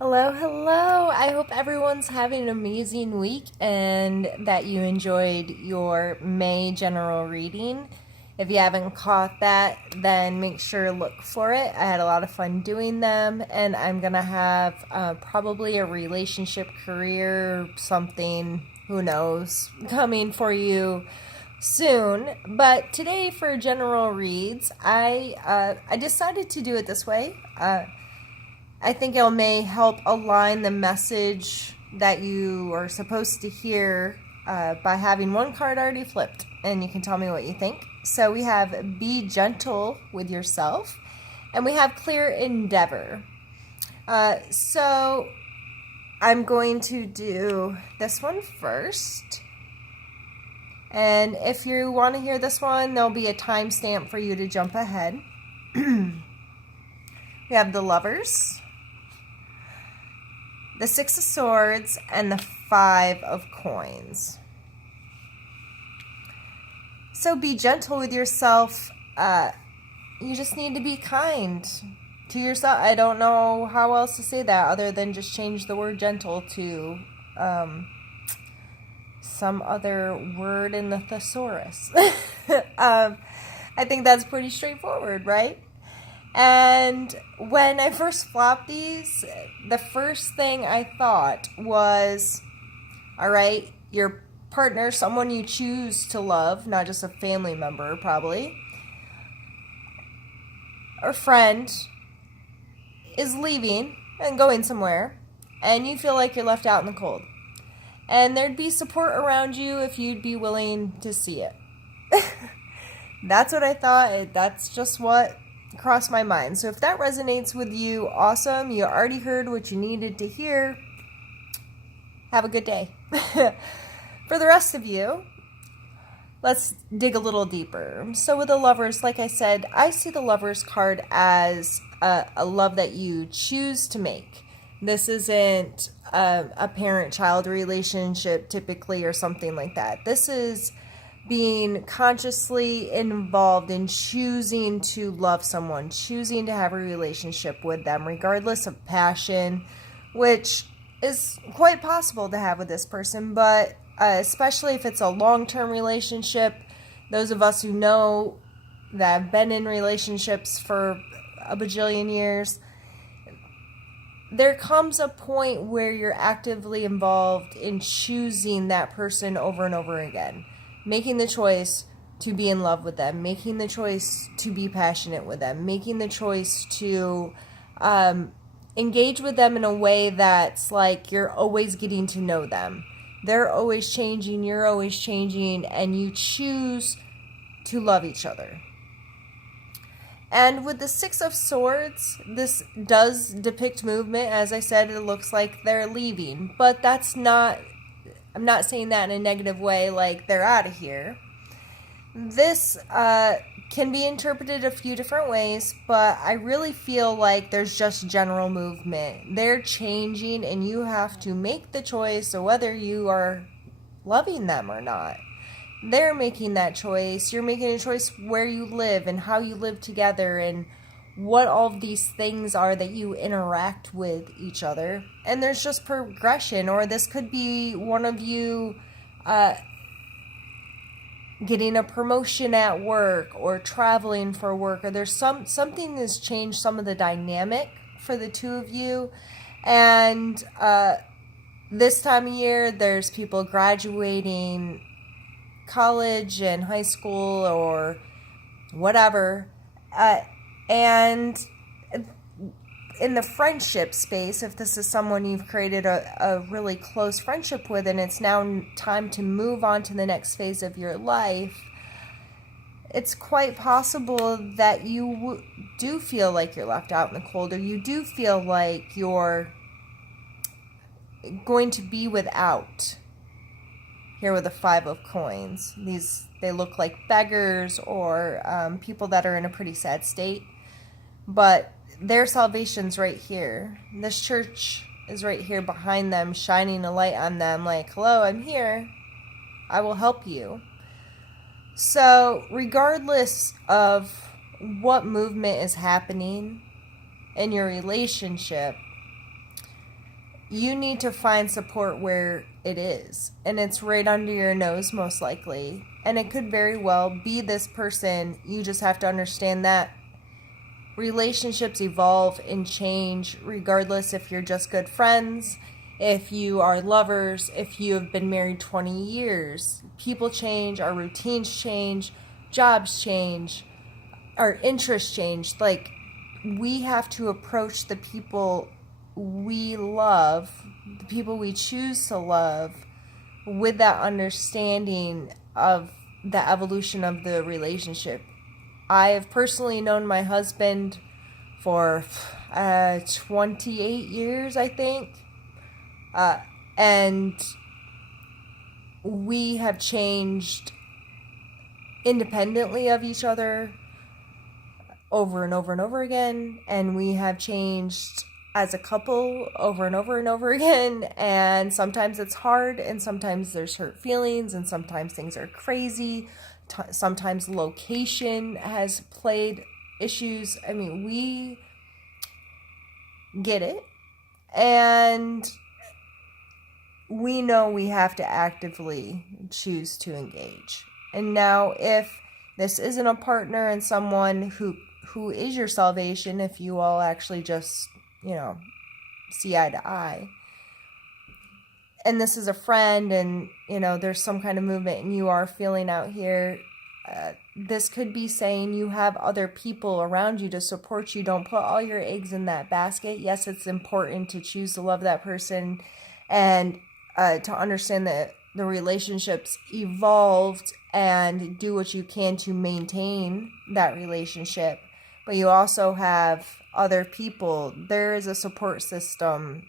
Hello, hello. I hope everyone's having an amazing week and that you enjoyed your May general reading. If you haven't caught that, then make sure to look for it. I had a lot of fun doing them, and I'm going to have probably a relationship, career, something, who knows, coming for you soon. But today for general reads, I decided to do it this way. I think it may help align the message that you are supposed to hear by having one card already flipped, and you can tell me what you think. So we have Be Gentle with Yourself, and we have Clear Endeavor. So I'm going to do this one first. And if you want to hear this one, there'll be a timestamp for you to jump ahead. We have the Lovers, the Six of Swords, and the Five of Coins. So be gentle with yourself. You just need to be kind to yourself. I don't know how else to say that other than just change the word gentle to some other word in the thesaurus. I think that's pretty straightforward, right? And when I first flopped these, the first thing I thought was, all right, your partner, someone you choose to love, not just a family member probably, or friend, is leaving and going somewhere, and you feel like you're left out in the cold. And there'd be support around you if you'd be willing to see it. That's what I thought. That's just what crossed my mind. So if that resonates with you, awesome. You already heard what you needed to hear. Have a good day. For the rest of you, let's dig a little deeper. So with the Lovers, like I said, I see the Lovers card as a love that you choose to make. This isn't a parent-child relationship typically or something like that. This is being consciously involved in choosing to love someone, choosing to have a relationship with them, regardless of passion, which is quite possible to have with this person, but especially if it's a long-term relationship, those of us who know that have been in relationships for a bajillion years, there comes a point where you're actively involved in choosing that person over and over again. Making the choice to be in love with them, making the choice to be passionate with them, making the choice to engage with them in a way that's like you're always getting to know them. They're always changing, you're always changing, and you choose to love each other. And with the Six of Swords, this does depict movement. As I said, it looks like they're leaving, but that's not, I'm not saying that in a negative way, like they're out of here. This can be interpreted a few different ways, but I really feel like there's just general movement. They're changing, and you have to make the choice of whether you are loving them or not. They're making that choice. You're making a choice where you live and how you live together and what all of these things are that you interact with each other. And there's just progression, or this could be one of you getting a promotion at work or traveling for work, or there's something has changed some of the dynamic for the two of you. And this time of year, there's people graduating college and high school or whatever, and in the friendship space, if this is someone you've created a really close friendship with and it's now time to move on to the next phase of your life, it's quite possible that you do feel like you're left out in the cold, or you do feel like you're going to be without. Here with the Five of Coins. They look like beggars or people that are in a pretty sad state. But their salvation's right here. This church is right here behind them, shining a light on them like, hello, I'm here. I will help you. So regardless of what movement is happening in your relationship, you need to find support where it is. And it's right under your nose, most likely. And it could very well be this person. You just have to understand that relationships evolve and change regardless if you're just good friends, if you are lovers, if you have been married 20 years. People change, our routines change, jobs change, our interests change. Like, we have to approach the people we love, the people we choose to love, with that understanding of the evolution of the relationship. I have personally known my husband for 28 years, I think. And we have changed independently of each other over and over and over again. And we have changed as a couple over and over and over again. And sometimes it's hard, and sometimes there's hurt feelings, and sometimes things are crazy. Sometimes location has played issues. I mean, we get it, and we know we have to actively choose to engage. And now, if this isn't a partner and someone who is your salvation, if you all actually just, see eye to eye, and this is a friend, and there's some kind of movement and you are feeling out here, this could be saying you have other people around you to support you. Don't put all your eggs in that basket. Yes, it's important to choose to love that person, and to understand that the relationships evolved, and do what you can to maintain that relationship. But you also have other people. There is a support system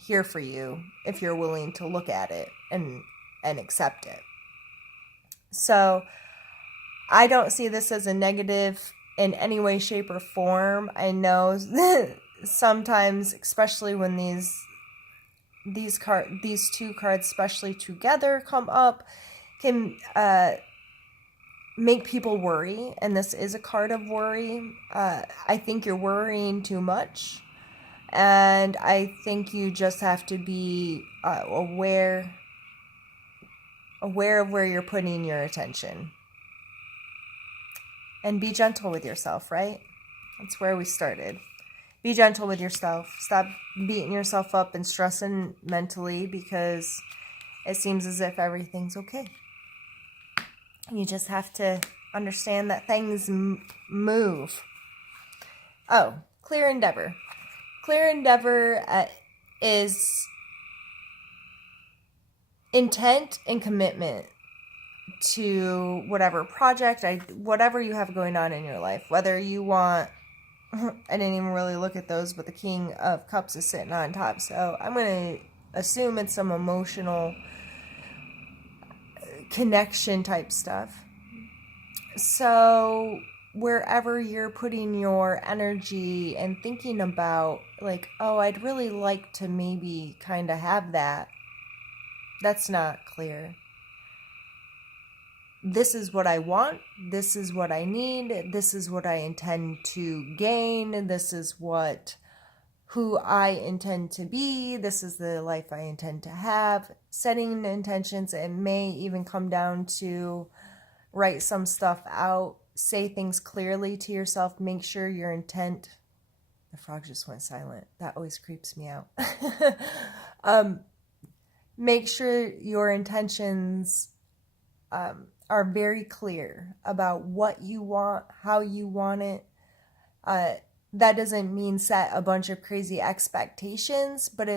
here for you if you're willing to look at it and accept it. So I don't see this as a negative in any way, shape, or form. I know sometimes, especially when these two cards, especially together, come up, can make people worry, and this is a card of worry. I think you're worrying too much, and I think you just have to be aware of where you're putting your attention, and be gentle with yourself, right? That's where we started. Be gentle with yourself. Stop beating yourself up and stressing mentally because it seems as if everything's okay. You just have to understand that things move. Oh, clear endeavor. Clear endeavor is intent and commitment to whatever project, whatever you have going on in your life. Whether you want, I didn't even really look at those, but the King of Cups is sitting on top. So I'm going to assume it's some emotional connection type stuff. So wherever you're putting your energy and thinking about, like, oh, I'd really like to maybe kind of have that, that's not clear. This is what I want. This is what I need. This is what I intend to gain. This is who I intend to be. This is the life I intend to have. Setting intentions, it may even come down to write some stuff out, say things clearly to yourself, make sure your intent. The frog just went silent. That always creeps me out. Make sure your intentions are very clear about what you want, how you want it. That doesn't mean set a bunch of crazy expectations, but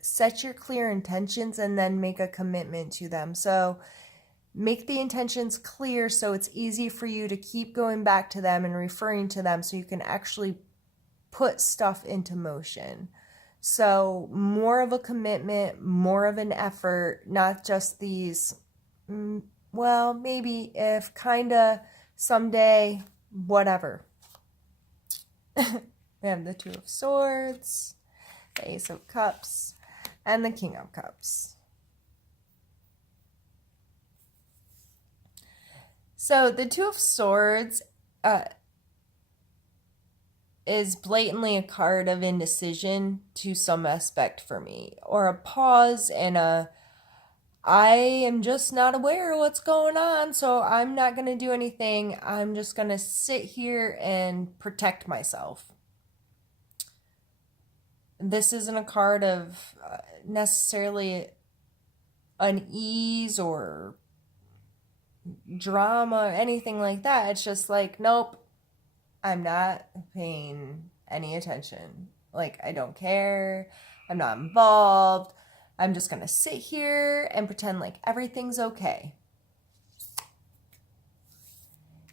set your clear intentions and then make a commitment to them. So make the intentions clear so it's easy for you to keep going back to them and referring to them so you can actually put stuff into motion. So more of a commitment, more of an effort, not just these, well, maybe if, kinda, someday, whatever. We have the Two of Swords, the Ace of Cups, and the King of Cups. So the Two of Swords, is blatantly a card of indecision to some aspect for me, or a pause and a I am just not aware of what's going on, so I'm not going to do anything. I'm just going to sit here and protect myself. This isn't a card of necessarily unease or drama or anything like that. It's just like, nope, I'm not paying any attention. Like, I don't care. I'm not involved. I'm just going to sit here and pretend like everything's okay.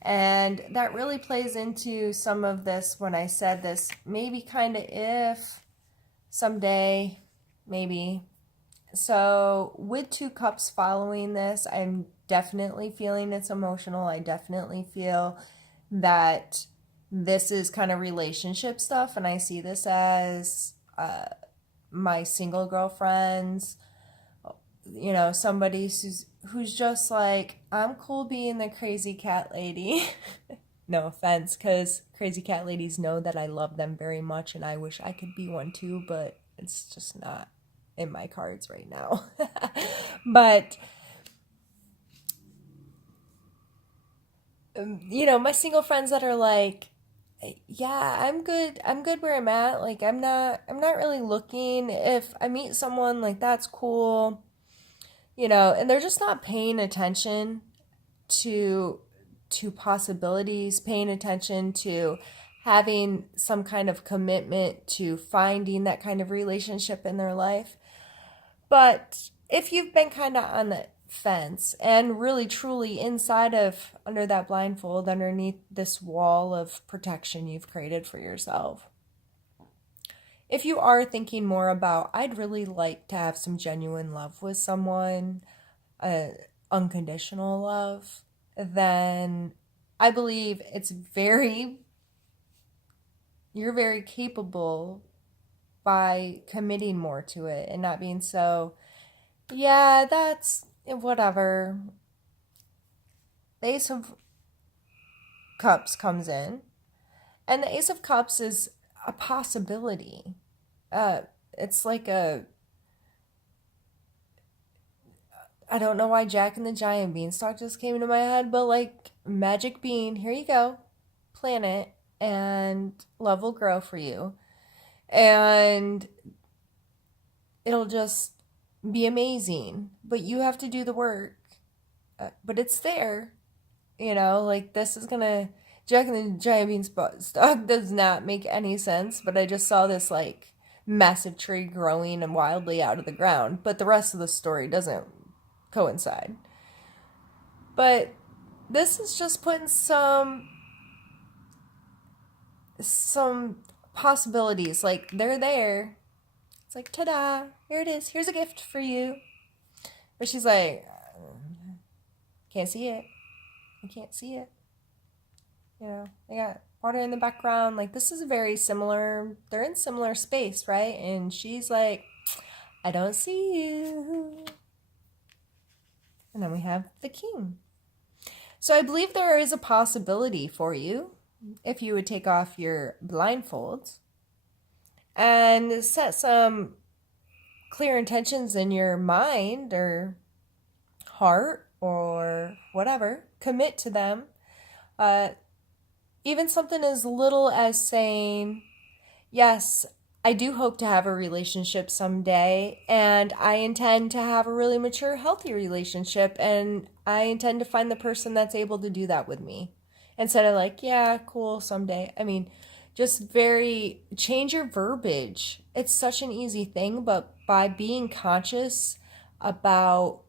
And that really plays into some of this when I said this, maybe kind of if someday, maybe. So with 2 cups following this, I'm definitely feeling it's emotional. I definitely feel that this is kind of relationship stuff, and I see this as my single girlfriends, you know, somebody who's just like, I'm cool being the crazy cat lady. No offense, because crazy cat ladies know that I love them very much, and I wish I could be one too, but it's just not in my cards right now. But you know, my single friends that are like, yeah, I'm good where I'm at. Like, I'm not really looking. If I meet someone, like, that's cool, you know, and they're just not paying attention to possibilities, paying attention to having some kind of commitment to finding that kind of relationship in their life. But if you've been kind of on the fence and really truly inside of, under that blindfold, underneath this wall of protection you've created for yourself, if you are thinking more about, I'd really like to have some genuine love with someone, unconditional love, then I believe you're very capable by committing more to it and not being so, yeah, that's whatever. The Ace of Cups comes in, and the Ace of Cups is a possibility. It's like I don't know why Jack and the Giant Beanstalk just came into my head, but like, magic bean, here you go, plant it, and love will grow for you. And it'll just be amazing. But you have to do the work. But it's there. You know, like, this is gonna. Jack and the Giant Beanstalk does not make any sense, but I just saw this, like, massive tree growing and wildly out of the ground. But the rest of the story doesn't coincide. But this is just putting some possibilities. Like, they're there. It's like, ta-da, here it is. Here's a gift for you. But she's like, can't see it. I can't see it. You know, they got water in the background. Like, this is very similar. They're in similar space, right? And she's like, I don't see you. And then we have the King. So I believe there is a possibility for you if you would take off your blindfolds and set some clear intentions in your mind or heart or whatever, commit to them. Even something as little as saying, yes, I do hope to have a relationship someday, and I intend to have a really mature, healthy relationship, and I intend to find the person that's able to do that with me. Instead of like, yeah, cool, someday. I mean, just change your verbiage. It's such an easy thing, but by being conscious about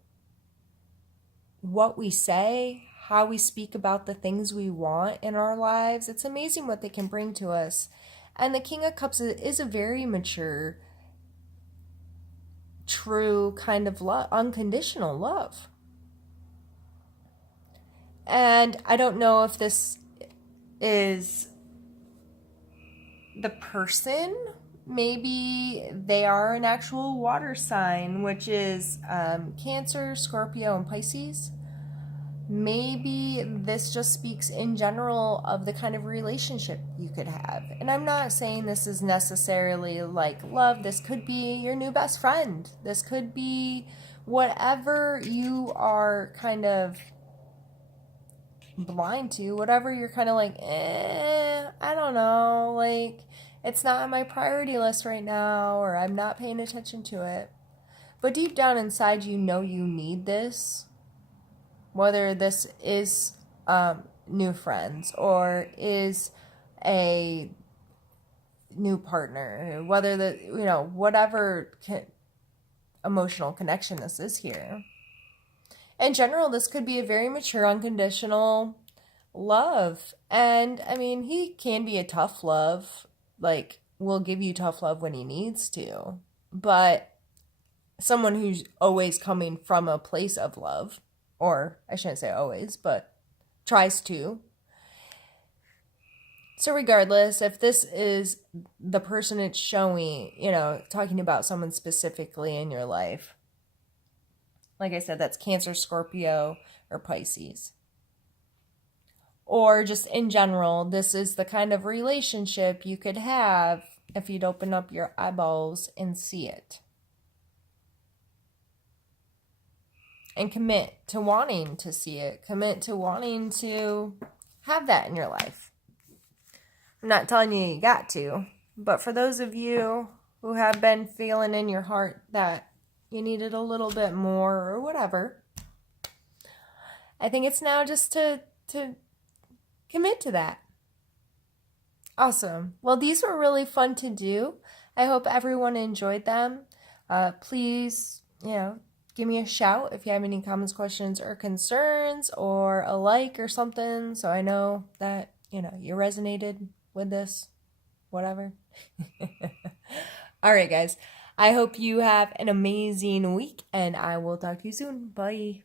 what we say, how we speak about the things we want in our lives, it's amazing what they can bring to us. And the King of Cups is a very mature, true kind of love, unconditional love. And I don't know if this is the person. Maybe they are an actual water sign, which is Cancer, Scorpio, and Pisces. Maybe this just speaks in general of the kind of relationship you could have. And I'm not saying this is necessarily like love. This could be your new best friend. This could be whatever you are kind of blind to, whatever you're kind of like, I don't know, like, it's not on my priority list right now, or I'm not paying attention to it. But deep down inside, you know you need this. Whether this is new friends or is a new partner, whether whatever emotional connection this is here. In general, this could be a very mature, unconditional love. And I mean, he can be a tough love, like, will give you tough love when he needs to. But someone who's always coming from a place of love, or I shouldn't say always, but tries to. So regardless, if this is the person it's showing, talking about someone specifically in your life, like I said, that's Cancer, Scorpio, or Pisces. Or just in general, this is the kind of relationship you could have if you'd open up your eyeballs and see it. And commit to wanting to see it. Commit to wanting to have that in your life. I'm not telling you you got to, but for those of you who have been feeling in your heart that you needed a little bit more or whatever, I think it's now just to commit to that. Awesome. Well, these were really fun to do. I hope everyone enjoyed them. Please, give me a shout if you have any comments, questions, or concerns, or a like or something, so I know that, you resonated with this, whatever. All right, guys. I hope you have an amazing week, and I will talk to you soon. Bye.